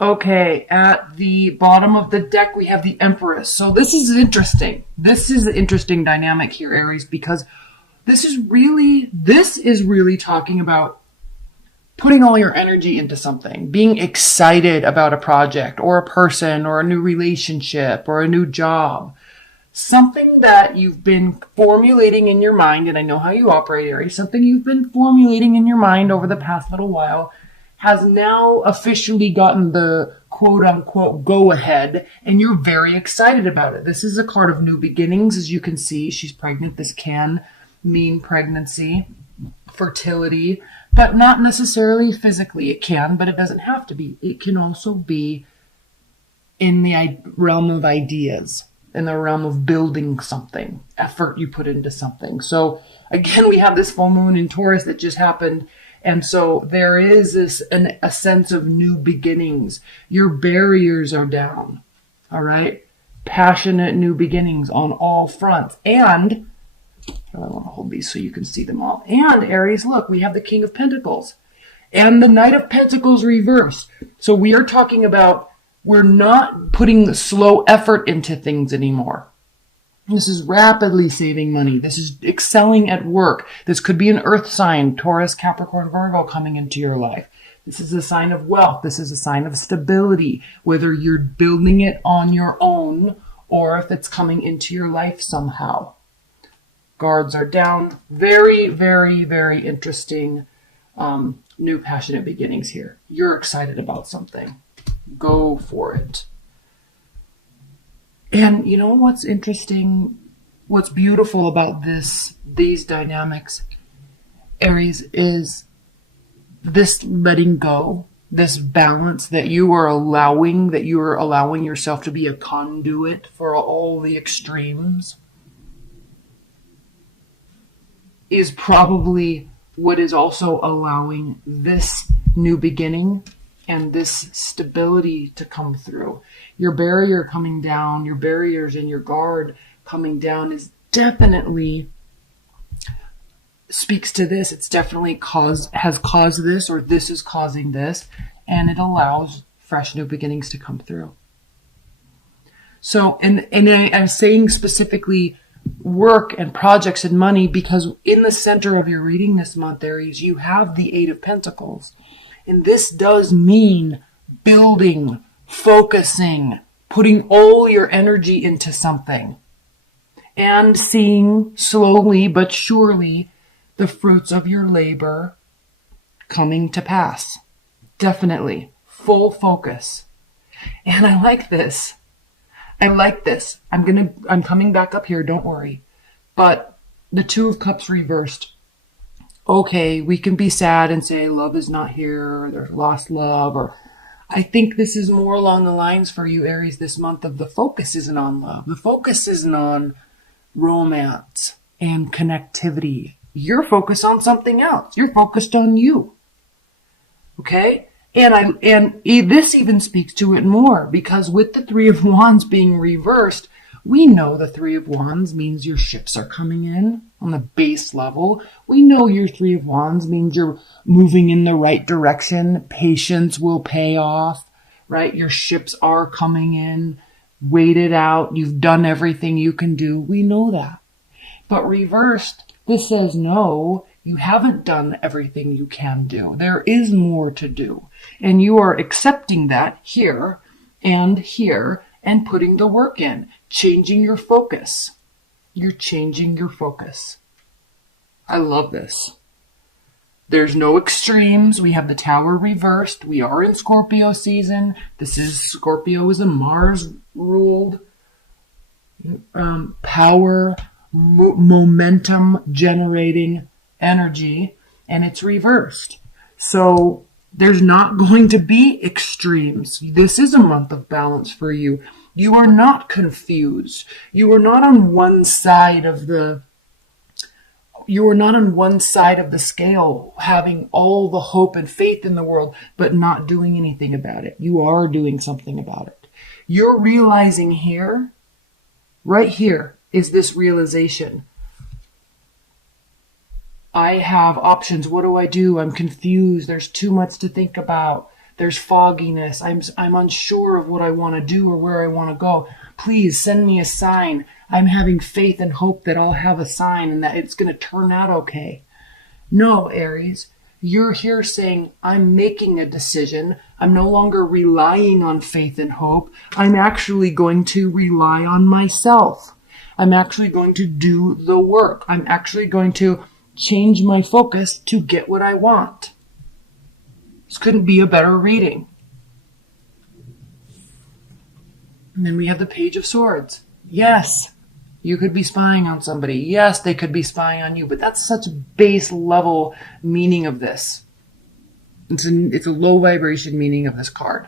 Okay, at the bottom of the deck, we have the Empress. So this is interesting. This is an interesting dynamic here, Aries, because this is really talking about putting all your energy into something, being excited about a project or a person or a new relationship or a new job. Something that you've been formulating in your mind, and I know how you operate, Aries, something you've been formulating in your mind over the past little while has now officially gotten the quote unquote go ahead, and you're very excited about it. This is a card of new beginnings. As you can see, she's pregnant. This can mean pregnancy, fertility, but not necessarily physically. It can, but it doesn't have to be. It can also be in the realm of ideas, in the realm of building something, effort you put into something. So again, we have this full moon in Taurus that just happened. And so there is a sense of new beginnings. Your barriers are down. All right. Passionate new beginnings on all fronts. And I want to hold these so you can see them all. And Aries, look, we have the King of Pentacles and the Knight of Pentacles reversed. So we are talking about we're not putting slow effort into things anymore. This is rapidly saving money. This is excelling at work. This could be an earth sign, Taurus, Capricorn, Virgo coming into your life. This is a sign of wealth. This is a sign of stability, whether you're building it on your own or if it's coming into your life somehow. Guards are down. Very, very, very interesting new passionate beginnings here. You're excited about something. Go for it. And you know what's interesting, what's beautiful about these dynamics, Aries, is this letting go, this balance that you are allowing yourself to be a conduit for all the extremes is probably what is also allowing this new beginning and this stability to come through. Your barrier coming down, your barriers and your guard coming down is definitely speaks to this. It's definitely has caused this, or this is causing this, and it allows fresh new beginnings to come through. So, and I'm saying specifically work and projects and money because in the center of your reading this month, Aries, you have the Eight of Pentacles. And this does mean building, focusing, putting all your energy into something and seeing slowly but surely the fruits of your labor coming to pass. Definitely. Full focus. And I like this. I'm coming back up here, don't worry. But the Two of Cups reversed. Okay, we can be sad and say love is not here, or there's lost love, or I think this is more along the lines for you, Aries, this month of the focus isn't on love. The focus isn't on romance and connectivity. You're focused on something else. You're focused on you. Okay? And this even speaks to it more because with the Three of Wands being reversed, we know the Three of Wands means your ships are coming in on the base level. We know your Three of Wands means you're moving in the right direction. Patience will pay off, right? Your ships are coming in, waited out. You've done everything you can do. We know that. But reversed, this says no, you haven't done everything you can do. There is more to do. And you are accepting that here and putting the work in. Changing your focus. You're changing your focus. I love this. There's no extremes. We have the Tower reversed. We are in Scorpio season. Scorpio is a Mars ruled power, momentum generating energy, and it's reversed. So there's not going to be extremes. This is a month of balance for you. You are not confused. You are not on one side of the scale, having all the hope and faith in the world, but not doing anything about it. You are doing something about it. You're realizing here, right here, is this realization. I have options. What do I do? I'm confused. There's too much to think about. There's fogginess. I'm unsure of what I want to do or where I want to go. Please send me a sign. I'm having faith and hope that I'll have a sign and that it's going to turn out okay. No, Aries, you're here saying, I'm making a decision. I'm no longer relying on faith and hope. I'm actually going to rely on myself. I'm actually going to do the work. I'm actually going to change my focus to get what I want. This couldn't be a better reading. And then we have the Page of Swords. Yes, you could be spying on somebody. Yes, they could be spying on you, but that's such a base level meaning of this. It's a low vibration meaning of this card.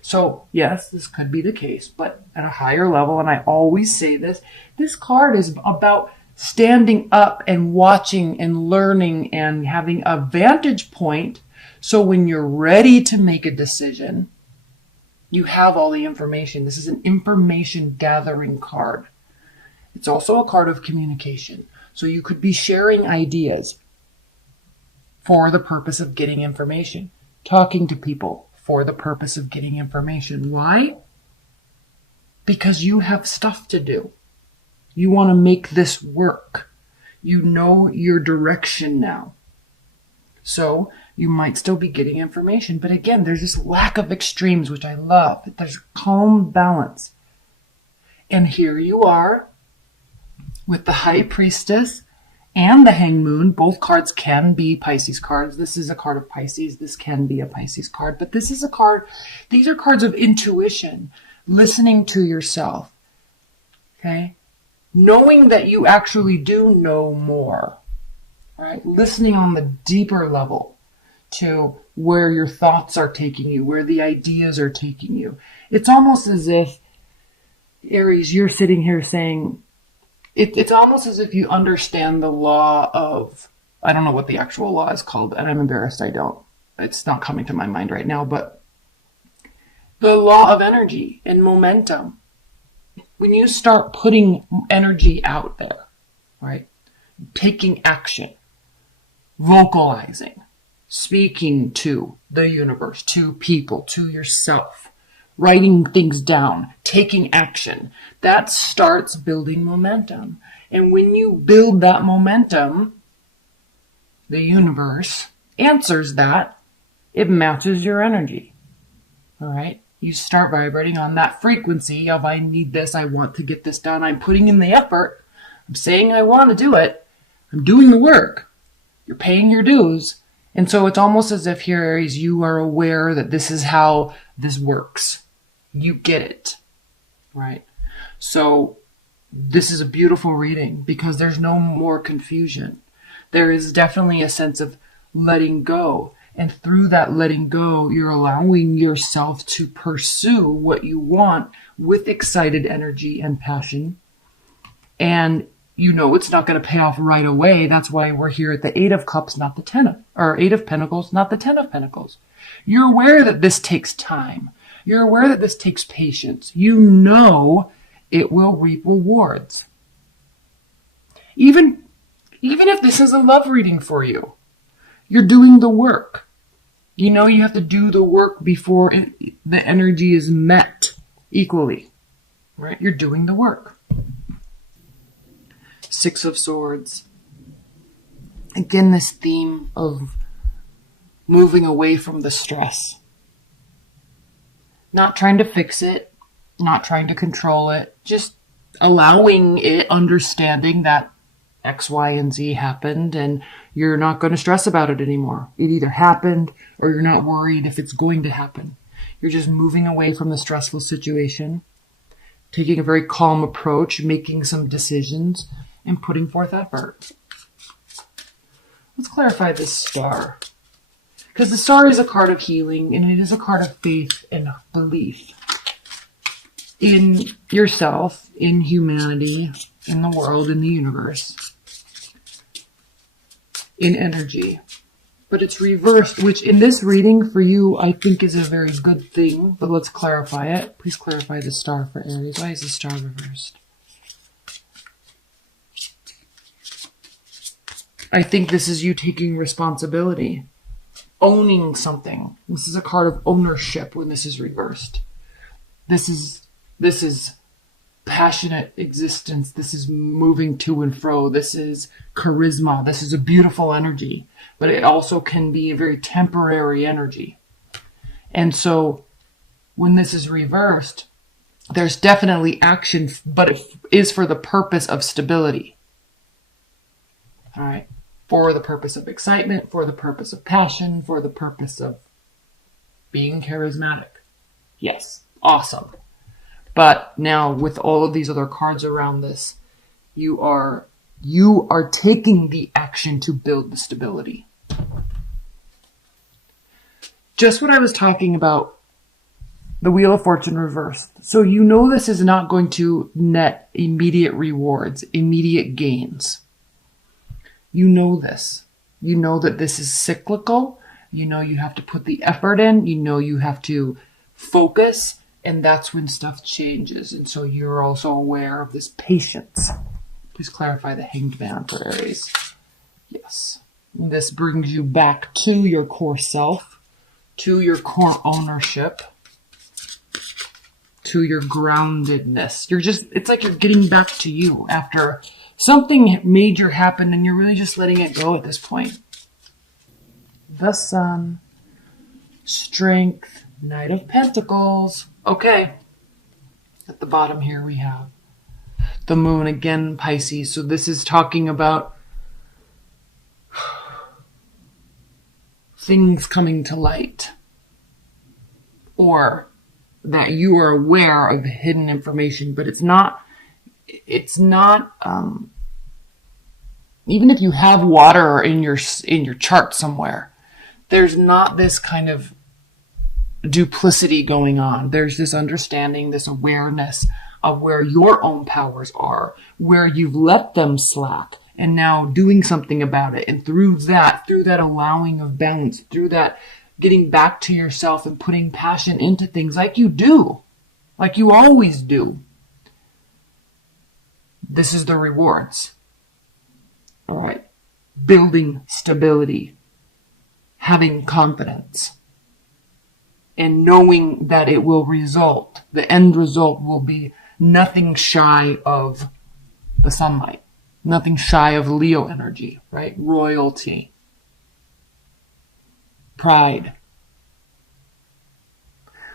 So yes, this could be the case, but at a higher level, and I always say this card is about standing up and watching and learning and having a vantage point. So when you're ready to make a decision, you have all the information. This is an information gathering card. It's also a card of communication. So you could be sharing ideas for the purpose of getting information, talking to people for the purpose of getting information. Why? Because you have stuff to do. You want to make this work. You know your direction now. So you might still be getting information. But again, there's this lack of extremes, which I love. There's calm balance. And here you are with the High Priestess and the Hanged Moon. Both cards can be Pisces cards. This is a card of Pisces. This can be a Pisces card. But this is a card, these are cards of intuition, listening to yourself. Okay? Knowing that you actually do know more. Right? Listening on the deeper level to where your thoughts are taking you, where the ideas are taking you. It's almost as if, Aries, you're sitting here saying, it's almost as if you understand the law of, I don't know what the actual law is called, and I'm embarrassed I don't. It's not coming to my mind right now, but the law of energy and momentum. When you start putting energy out there, right? Taking action, vocalizing, speaking to the universe, to people, to yourself, writing things down, taking action, that starts building momentum. And when you build that momentum, the universe answers that. It matches your energy. All right? You start vibrating on that frequency of, I need this, I want to get this done, I'm putting in the effort, I'm saying I want to do it, I'm doing the work, you're paying your dues. And so it's almost as if here, Aries, you are aware that this is how this works. You get it, right? So this is a beautiful reading because there's no more confusion. There is definitely a sense of letting go. And through that letting go, you're allowing yourself to pursue what you want with excited energy and passion. And you know it's not going to pay off right away. That's why we're here at the 8 of Cups, not the 10 of, or 8 of Pentacles, not the 10 of Pentacles. You're aware that this takes time. You're aware that this takes patience. You know it will reap rewards. Even if this is a love reading for you, you're doing the work. You know you have to do the work before the energy is met equally, right? You're doing the work. 6 of Swords. Again, this theme of moving away from the stress. Not trying to fix it, not trying to control it, just allowing it, understanding that X, Y, and Z happened, and you're not going to stress about it anymore. It either happened, or you're not worried if it's going to happen. You're just moving away from the stressful situation, taking a very calm approach, making some decisions, and putting forth effort. Let's clarify this star. Because the star is a card of healing, and it is a card of faith and belief in yourself, in humanity, in the world, in the universe, in energy. But it's reversed, which in this reading for you, I think is a very good thing. But let's clarify it. Please clarify the star for Aries. Why is the star reversed? I think this is you taking responsibility. owning something. This is a card of ownership when this is reversed. This is passionate existence. This is moving to and fro. This is charisma. This is a beautiful energy, but it also can be a very temporary energy. And so when this is reversed, there's definitely action, but it is for the purpose of stability. All right. For the purpose of excitement, for the purpose of passion, for the purpose of being charismatic. Yes. Awesome. But now with all of these other cards around this, you are taking the action to build the stability. Just what I was talking about, the Wheel of Fortune reversed. So you know this is not going to net immediate rewards, immediate gains. You know this. You know that this is cyclical. You know you have to put the effort in. You know you have to focus. And that's when stuff changes. And so you're also aware of this patience. Please clarify the Hanged Man for Aries. Yes. And this brings you back to your core self, to your core ownership, to your groundedness. It's like you're getting back to you after something major happened and you're really just letting it go at this point. The Sun, Strength, Knight of Pentacles. Okay. At the bottom here we have the Moon, again, Pisces. So this is talking about things coming to light, or that you are aware of hidden information, but it's not, even if you have water in your chart somewhere, there's not this kind of duplicity going on. There's this understanding, this awareness of where your own powers are, where you've let them slack, and now doing something about it. And through that allowing of balance, through that getting back to yourself and putting passion into things like you do, like you always do. This is the rewards. All right. Building stability, having confidence, and knowing that it will result, the end result will be nothing shy of the sunlight, nothing shy of Leo energy, right? Royalty, pride.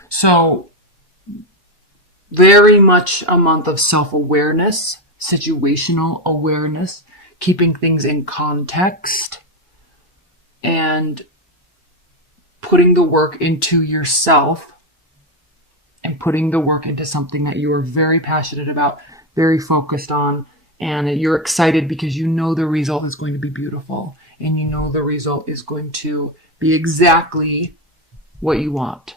So, very much a month of self-awareness, situational awareness, keeping things in context, and putting the work into yourself and putting the work into something that you are very passionate about, very focused on, and you're excited because you know the result is going to be beautiful and you know the result is going to be exactly what you want.